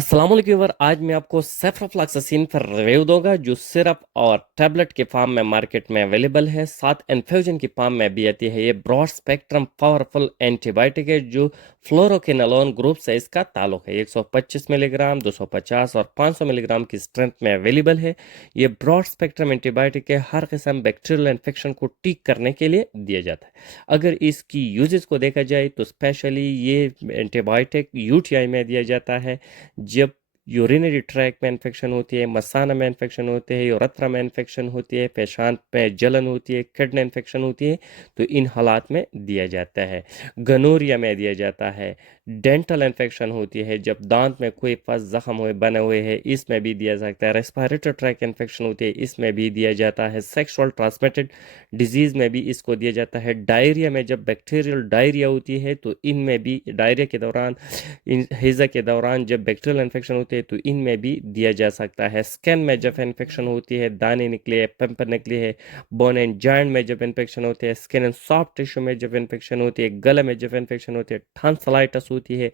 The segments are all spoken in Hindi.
अस्सलाम वालेकुम व्यूअर, आज मैं आपको सेफ्रोफ्लॉक्सासिन पर रिव्यू दूंगा जो सिरप और टैबलेट के फॉर्म में मार्केट में अवेलेबल है। साथ इन्फ्यूजन की फॉर्म में भी आती है। ये ब्रॉड स्पेक्ट्रम पावरफुल एंटीबायोटिक है जो फ्लोरोक्विनोलोन ग्रुप से इसका ताल्लुक है। 125 मिलीग्राम, 250 और 500 मिलीग्राम की स्ट्रेंथ में अवेलेबल है। ये ब्रॉड स्पेक्ट्रम एंटीबायोटिक है, हर किस्म बैक्टीरियल इन्फेक्शन को ठीक करने के लिए दिया जाता है। अगर इसकी यूजेस को देखा जाए तो स्पेशली ये एंटीबायोटिक यूटीआई में दिया जाता है। जब यूरिनरी ट्रैक में इन्फेक्शन होती है, मसाना में इन्फेक्शन होती है, यूरेथ्रा में इन्फेक्शन होती है, पेशाब में जलन होती है, किडनी इन्फेक्शन होती है, तो इन हालात में दिया जाता है। गनोरिया में दिया जाता है। डेंटल इन्फेक्शन होती है, जब दांत में कोई फस जख्म हुए बने हुए हैं, इसमें भी दिया जाता है। रेस्पिरेटरी ट्रैक इन्फेक्शन होती है, इसमें भी दिया जाता है। सेक्सुअल ट्रांसमिटेड डिजीज में भी इसको दिया जाता है। डायरिया में जब बैक्टीरियल डायरिया होती है तो इनमें भी डायरिया के दौरान, इन हैज़ा के दौरान जब बैक्टीरियल इन्फेक्शन होते हैं तो इनमें भी दिया जा सकता है। स्किन में जब इन्फेक्शन होती है, दाने निकले है, पिंपल निकले है, बोन एंड जॉइंट में जब इन्फेक्शन होते हैं, स्किन एंड सॉफ्ट टिश्यू में जब इन्फेक्शन होती है, गले में जब इन्फेक्शन होती है, टॉन्सिलाइटिस होती है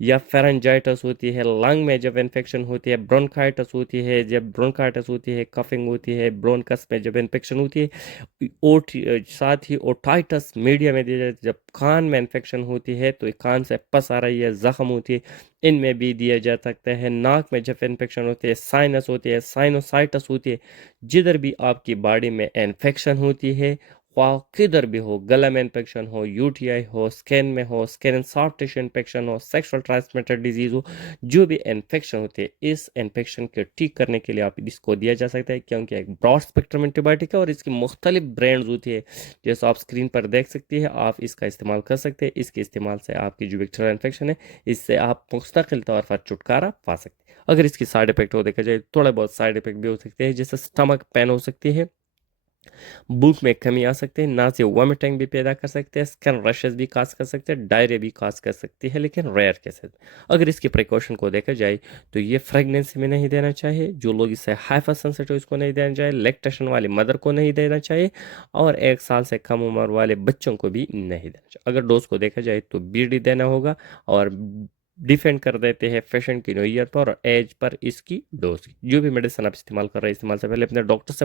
या फेरेंजाइटिस होती है, लंग में जब इन्फेक्शन होती है, ब्रोंकाइटिस होती है, जब ब्रोंकाइटिस होती है, कफिंग होती है, ब्रोनकस में जब इन्फेक्शन होती है, ओट साथ ही ओटाइटिस मीडिया में दिया जाता है। जब कान में इन्फेक्शन होती है तो कान से पस आ रही है, जख्म होती है, इनमें भी दिया जा सकता है। नाक में जब इन्फेक्शन होती है, साइनस होती है, साइनोसाइटिस होती है, जिधर भी आपकी बॉडी में इन्फेक्शन होती है, ख्वाह किधर भी हो, गला में इन्फेक्शन हो, यूटीआई हो, स्किन में हो, skin and soft tissue infection हो, सेक्सुअल ट्रांसमिटेड डिजीज हो, जो भी इन्फेक्शन होते हैं, इस इन्फेक्शन को ठीक करने के लिए आप इसको दिया जा सकता है, क्योंकि एक ब्रॉड स्पेक्ट्रम एंटीबायोटिक है और इसकी मुख्तलिफ ब्रांड्स होती है। जैसे आप स्क्रीन पर देख सकती है, आप इसका इस्तेमाल कर सकते हैं। इसके इस्तेमाल से आपकी जो बैक्टीरियल इन्फेक्शन है, इससे आप मुस्तकिल तौर पर छुटकारा पा सकते हैं। अगर इसकी साइड इफेक्ट हो देखा जाए, थोड़े बहुत साइड इफेक्ट भी हो सकते हैं, जैसे स्टमक पेन हो सकती है, भूख में कमी आ सकती है, नाज़िया वॉमिटिंग भी पैदा कर सकते हैं, स्किन रशेस भी काज कर सकते हैं, डायरिया भी काज कर सकती है, लेकिन रेयर केसेस। अगर इसकी प्रिकॉशन को देखा जाए तो ये प्रेगनेंसी में नहीं देना चाहिए, जो लोग इससे हाइपर सेंसिटिव इसको नहीं देना चाहिए, लैक्टेशन वाली मदर को नहीं देना चाहिए, और 1 साल से कम उम्र वाले बच्चों को भी नहीं देना चाहिए। अगर डोज को देखा जाए तो बीडी देना होगा, और डिफेंड कर देते हैं पेशेंट की नोयत पर और एज पर इसकी डोज। जो भी मेडिसिन आप इस्तेमाल कर रहे हैं, इस्तेमाल से पहले अपने डॉक्टर से